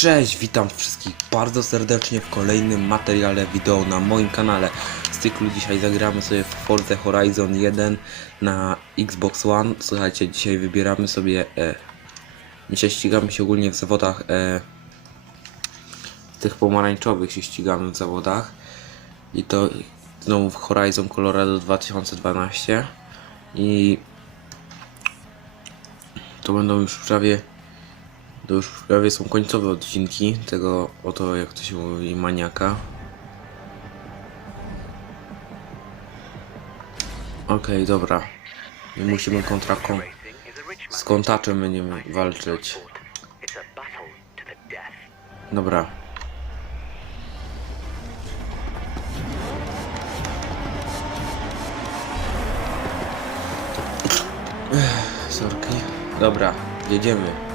Cześć, witam wszystkich bardzo serdecznie w kolejnym materiale wideo na moim kanale. Z cyklu dzisiaj zagramy sobie w Forza Horizon 1 na Xbox One. Słuchajcie, dzisiaj wybieramy sobie... E, dzisiaj ścigamy się ogólnie w zawodach... E, tych pomarańczowych się ścigamy w zawodach. I to znowu w Horizon Colorado 2012. I... To będą już prawie to już prawie są końcowe odcinki tego oto, jak to się mówi, maniaka. Okej, dobra. I musimy kontra kon z kontaczem będziemy walczyć. Dobra. Sorki. Dobra, jedziemy.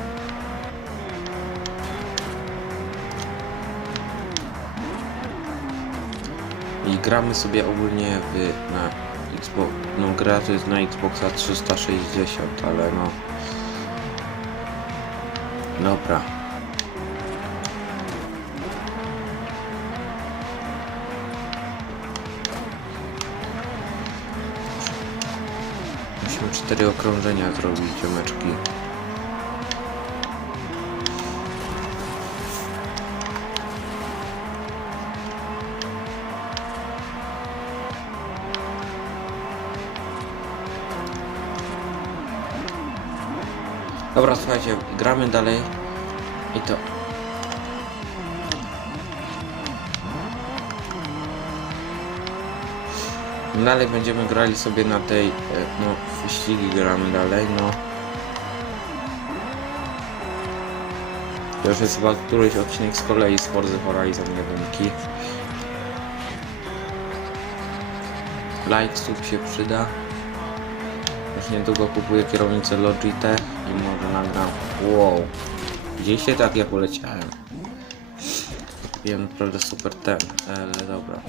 I gramy sobie ogólnie w, na Xbox. No gra to jest na Xboxa 360, ale no. Dobra. Musimy cztery okrążenia zrobić, ziomeczki. Dobra, słuchajcie, gramy dalej. I to. Dalej będziemy grali sobie na tej, e, no, wyścigi gramy dalej, no. To już jest chyba któryś odcinek z kolei z Forza Horizon 1. Like, sub się przyda. Już niedługo kupuję kierownicę Logitech i może nagram. Wow. Widzieliście tak jak poleciałem. Wiem naprawdę super ten, ale dobra.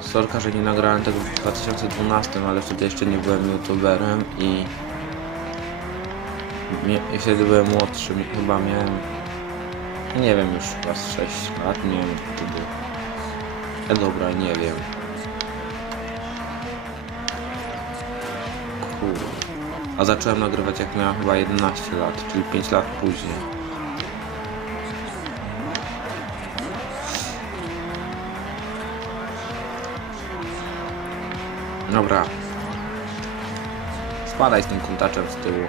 Sorka, że nie nagrałem tego w 2012, ale wtedy jeszcze nie byłem youtuberem i i wtedy byłem młodszy, chyba miałem nie wiem już chyba z 6 lat, nie wiem wtedy. E dobra, nie wiem. A zacząłem nagrywać jak miałem chyba 11 lat, czyli 5 lat później. Dobra. Spadaj z tym kontaczem z tyłu.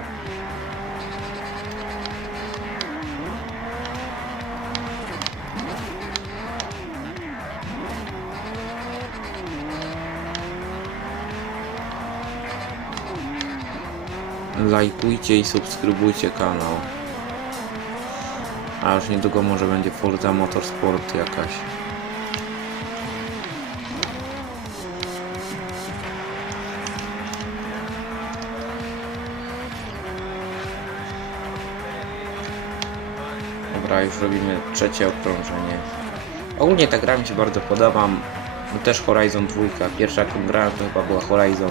Lajkujcie i subskrybujcie kanał. A już niedługo może będzie Forza Motorsport jakaś. Dobra, już robimy trzecie okrążenie. Ogólnie ta gra mi się bardzo podoba. Też Horizon 2. Pierwsza jaką grałem to chyba była Horizon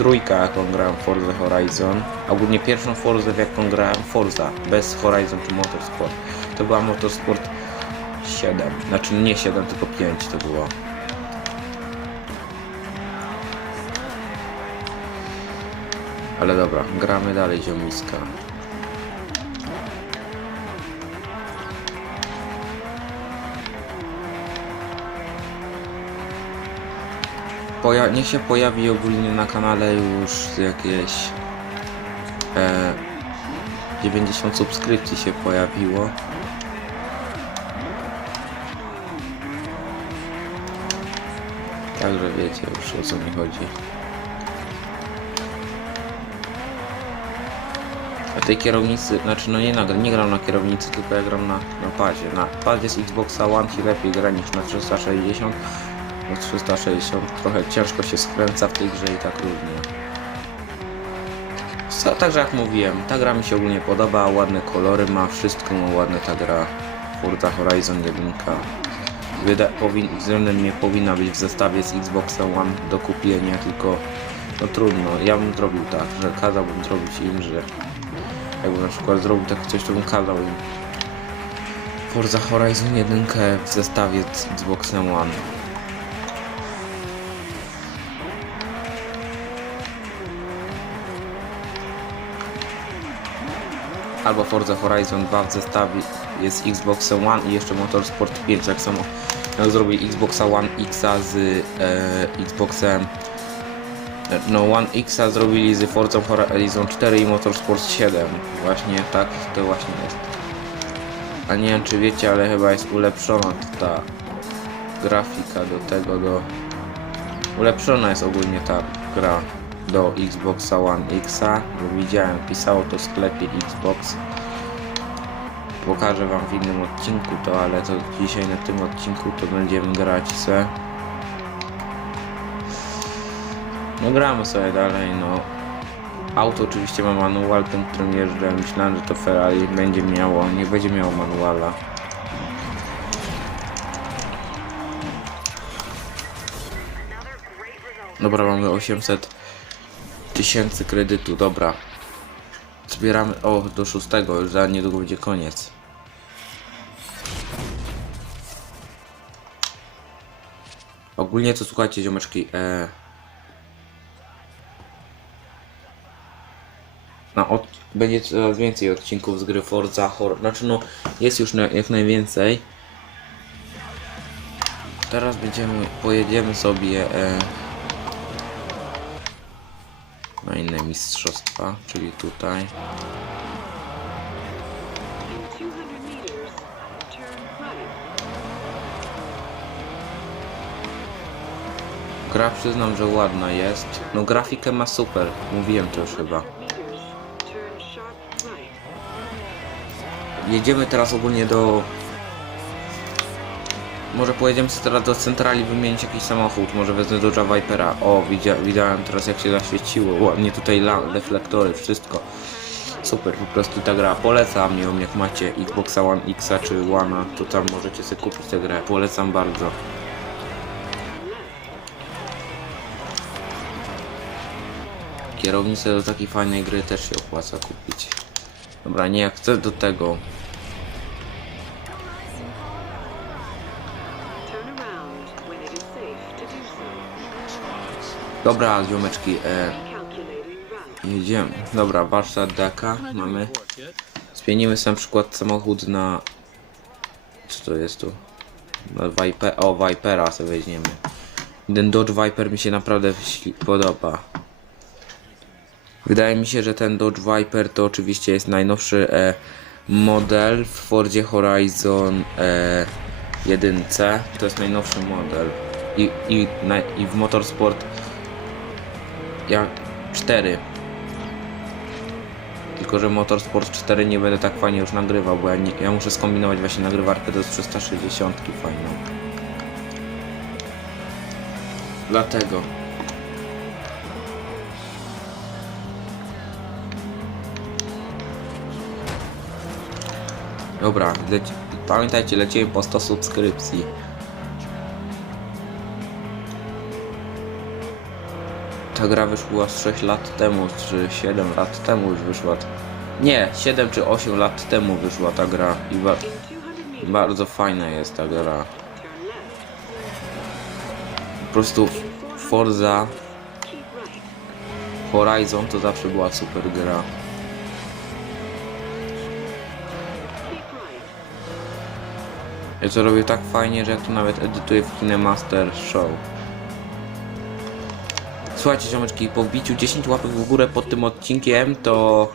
trójka jaką grałem Forza Horizon. Ogólnie pierwszą Forzę w jaką grałem Forza, bez Horizon czy Motorsport. To była Motorsport 7. Znaczy nie 7, tylko 5 to było. Ale dobra, gramy dalej ziomiska. Poja niech się pojawi ogólnie na kanale już jakieś e, 90 subskrypcji się pojawiło. Także wiecie już o co mi chodzi. A tej kierownicy, znaczy no nie, na, nie gram na kierownicy, tylko ja gram na, na padzie. Na padzie z Xboxa One się lepiej gra niż na 360 na 360 trochę ciężko się skręca w tej grze i tak równie. Co, także jak mówiłem, ta gra mi się ogólnie podoba, ładne kolory ma, wszystko ma ładne ta gra. Forza Horizon 1. Wyda, powin, względem mnie powinna być w zestawie z Xboxa One do kupienia, tylko no trudno, ja bym zrobił tak, że kazałbym zrobić im, że Jakbym na przykład zrobił tak coś, to bym kazał im. Forza Horizon 1 w zestawie z Xboxem One. Albo Forza Horizon 2 w zestawie jest Xboxem One i jeszcze Motorsport 5, tak samo jak zrobił Xboxa One X z e, Xboxem no One X zrobili z Forza Horizon 4 i Motorsport 7 właśnie tak to właśnie jest. A nie wiem czy wiecie ale chyba jest ulepszona ta grafika do tego do ulepszona jest ogólnie ta gra do Xboxa One X widziałem pisało to w sklepie Xbox pokażę wam w innym odcinku to ale to dzisiaj na tym odcinku to będziemy grać se no gramy sobie dalej, no. Auto oczywiście ma manual, tym którym jeżdżę. Myślałem, że to Ferrari będzie miało, nie będzie miało manuala. Dobra, mamy 800 tysięcy kredytu, dobra. Zbieramy, o, do 6, już za niedługo będzie koniec. Ogólnie to słuchajcie, ziomeczki, e, na od... będzie coraz więcej odcinków z gry Forza. Znaczy no, jest już na, jak najwięcej. Teraz będziemy, pojedziemy sobie e, na inne mistrzostwa, czyli tutaj. In 200 meters, turn right. Gra przyznam, że ładna jest. No grafikę ma super, mówiłem to już chyba. Jedziemy teraz ogólnie do... Może pojedziemy teraz do centrali wymienić jakiś samochód, może wezmę Dodge'a Vipera. O, widzia, widziałem teraz jak się zaświeciło, ładnie tutaj reflektory, wszystko. Super, po prostu ta gra, polecam ją jak macie Xboxa One X czy One'a, to tam możecie sobie kupić tę grę, polecam bardzo. Kierownicę do takiej fajnej gry też się opłaca kupić. Dobra, nie, jak chcę do tego, Dobra, ziomeczki, e, jedziemy. Dobra, warsztat Daka mamy. Zmienimy sobie na przykład samochód na... Co to jest tu? Na Viper... O, Vipera sobie weźmiemy. Ten Dodge Viper mi się naprawdę podoba. Wydaje mi się, że ten Dodge Viper to oczywiście jest najnowszy e, model w Fordzie Horizon e, 1. To jest najnowszy model. I, i, na, i w Motorsport ja 4. Tylko, że Motorsport 4 nie będę tak fajnie już nagrywał, bo ja, nie, ja muszę skombinować właśnie nagrywarkę do 360 fajną. Dlatego. Dobra, leci, pamiętajcie, lecimy po 100 subskrypcji. Ta gra wyszła z 6 lat temu, czy 7 lat temu już wyszła. Nie, 7 czy 8 lat temu wyszła ta gra i ba In 200 meters, bardzo fajna jest ta gra. Po prostu Forza. Horizon to zawsze była super gra. Ja to robię tak fajnie, że ja to nawet edytuję w KineMaster Show. Słuchajcie ziomeczki, po wbiciu 10 łapek w górę pod tym odcinkiem, to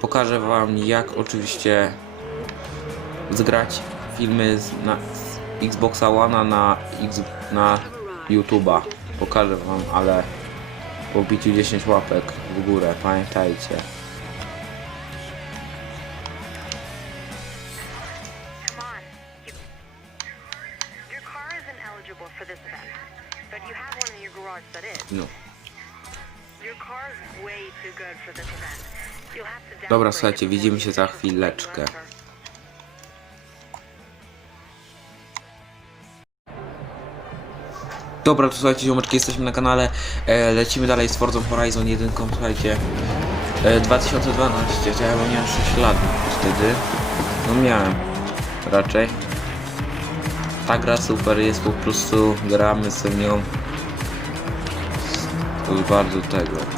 pokażę wam jak oczywiście zgrać filmy z, na, z Xboxa One na, na YouTube'a. Pokażę wam, ale po wbiciu 10 łapek w górę, pamiętajcie. Dobra, słuchajcie, widzimy się za chwileczkę. Dobra, to słuchajcie, ziomeczki, jesteśmy na kanale. E, lecimy dalej z Forza Horizon 1. Słuchajcie, E, 2012, to ja miałem 6 lat wtedy. No miałem. Raczej. Ta gra super jest, po prostu gramy sobie nią. To jest bardzo tego.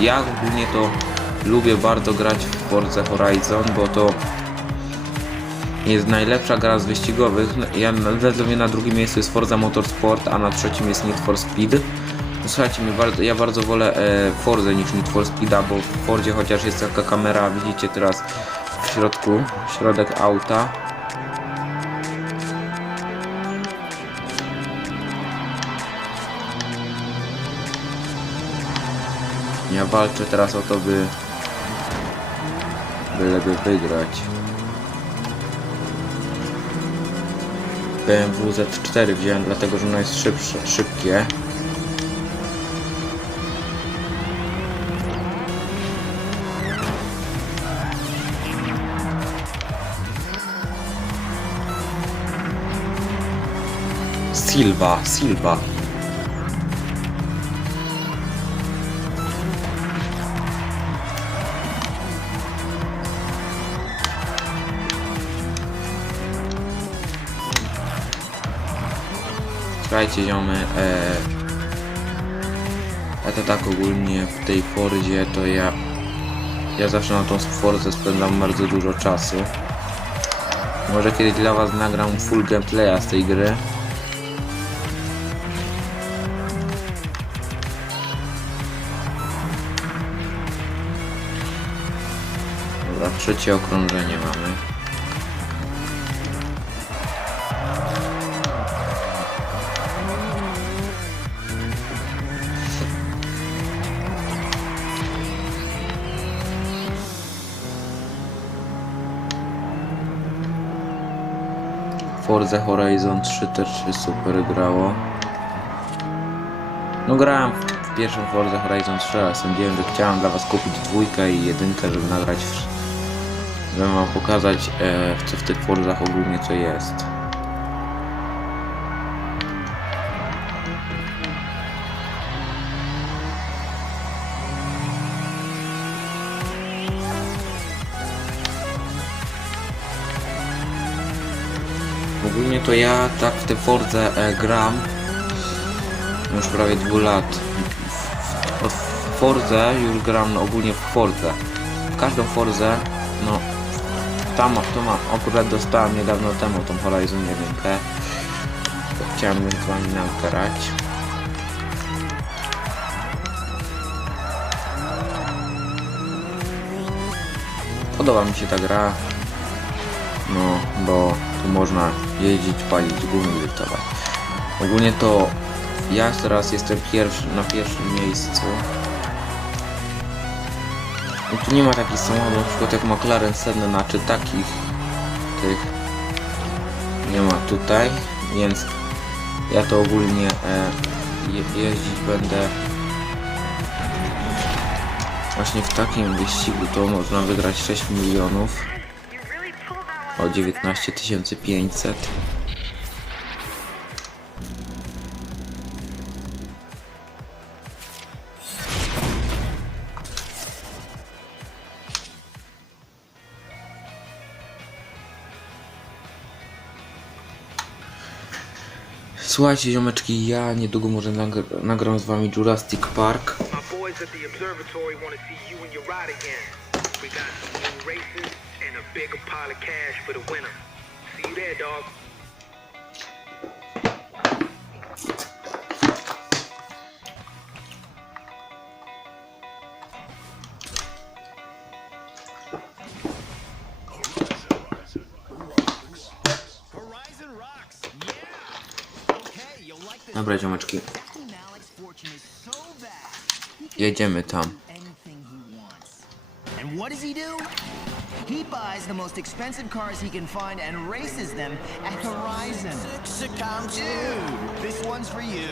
Ja ogólnie to lubię bardzo grać w Forza Horizon, bo to jest najlepsza gra z wyścigowych. Ja wedle mnie na drugim miejscu jest Forza Motorsport, a na trzecim jest Need for Speed. No Słuchajcie, ja bardzo wolę e, Forza niż Need for bo w Fordzie chociaż jest taka kamera, widzicie teraz w środku, środek auta. Ja walczę teraz o to, by byleby wygrać. BMW Z4 wziąłem dlatego, że ono jest szybsze, szybkie. Silva, Silva. Słuchajcie ziomy, e... to tak ogólnie w tej Fordzie to ja ja zawsze na tą Fordę spędzam bardzo dużo czasu. Może kiedyś dla was nagram full gameplaya z tej gry. Dobra, trzecie okrążenie mamy. Forza Horizon 3 też się super grało. No grałem w, pierwszą Forza Horizon 3, ale sądziłem, że chciałem dla was kupić dwójkę i jedynkę, żeby nagrać, żeby wam pokazać e, co w tych Forzach ogólnie co jest. Ogólnie to ja tak w tę Forzę e, gram już prawie 2 lat. W- Forzę już gram ogólnie w Forzę. W każdą Forzę, no tam to mam. Akurat dostałem niedawno temu tą Horizon 1. To chciałem z wami nagrać. Podoba mi się ta gra. No, bo można jeździć, palić gumy, driftować. Ogólnie to ja teraz jestem pierwszy, na pierwszym miejscu. I tu nie ma takich samochodów, na przykład jak McLaren Senna, czy takich tych nie ma tutaj, więc ja to ogólnie e, je, jeździć będę właśnie w takim wyścigu to można wygrać 6 milionów o 19 500 Słuchajcie ziomeczki, ja niedługo może nagr- nagram z wami Jurassic Park. My boys at the observatory see you and your ride again. We got some new races bigger pile of cash for the winner. See you there, dog. Horizon rocks. Yeah. Okay, you'll like this. Dobra ziomeczki, jedziemy tam buys the most expensive cars he can find and races them at Horizon. Dude, this one's for you.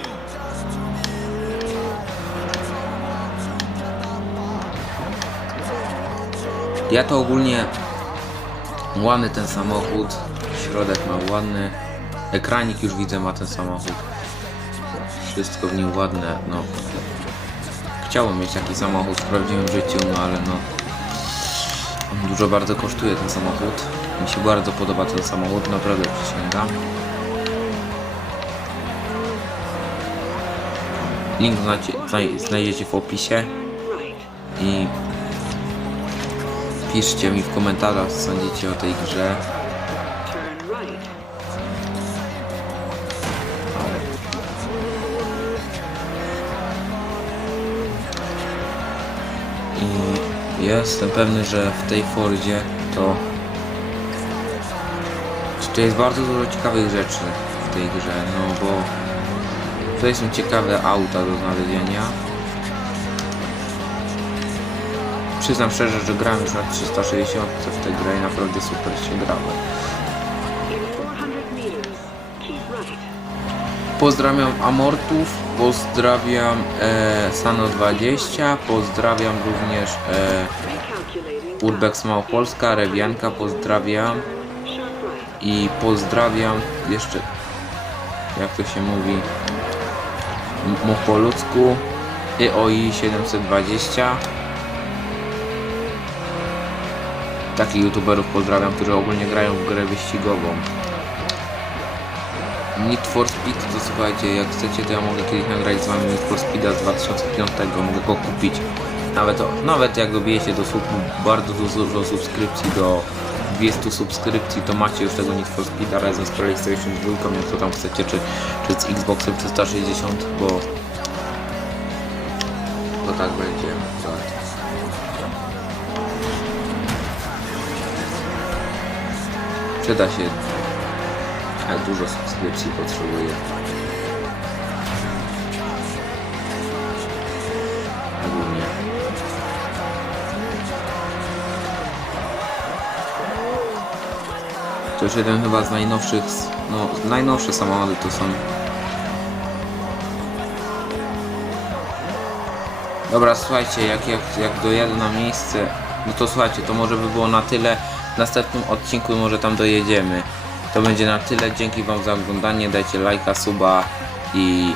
Ja to ogólnie ładny ten samochód, środek ma ładny, ekranik już widzę ma ten samochód. Wszystko w nim ładne, no. chciałbym mieć taki samochód w prawdziwym życiu, no ale no... Dużo bardzo kosztuje ten samochód. Mi się bardzo podoba ten samochód, naprawdę przysięgam. Link znajdzie, znaj- znajdziecie w opisie i piszcie mi w komentarzach co sądzicie o tej grze. Jestem pewny, że w tej Fordzie to to jest bardzo dużo ciekawych rzeczy w tej grze, no bo tutaj są ciekawe auta do znalezienia. Przyznam szczerze, że grałem już na 360 w tę grę i naprawdę super się grało. Pozdrawiam Amortów, pozdrawiam e, Sano 20, pozdrawiam również e. Urbex Małopolska, Rewianka, pozdrawiam i pozdrawiam jeszcze, jak to się mówi, mów po ludzku, EOI 720. Takich youtuberów pozdrawiam, którzy ogólnie grają w grę wyścigową. Need for Speed to słuchajcie, jak chcecie to ja mogę kiedyś nagrać z wami Need for Speeda z 2005, mogę go kupić. Nawet, nawet jak dobijecie do sub, bardzo dużo, subskrypcji, do 200 subskrypcji, to macie już tego Need for Speeda razem z PlayStation 2, jak to tam chcecie, czy, czy z Xboxem 360, bo to tak będzie. Tak. Przyda się ale dużo subskrypcji potrzebuję. Ogólnie. To już jeden chyba z najnowszych, no najnowsze samochody to są. Dobra, słuchajcie, jak, jak, jak dojadę na miejsce, no to słuchajcie, to może by było na tyle. W następnym odcinku może tam dojedziemy. To będzie na tyle. Dzięki Wam za oglądanie. Dajcie lajka, suba i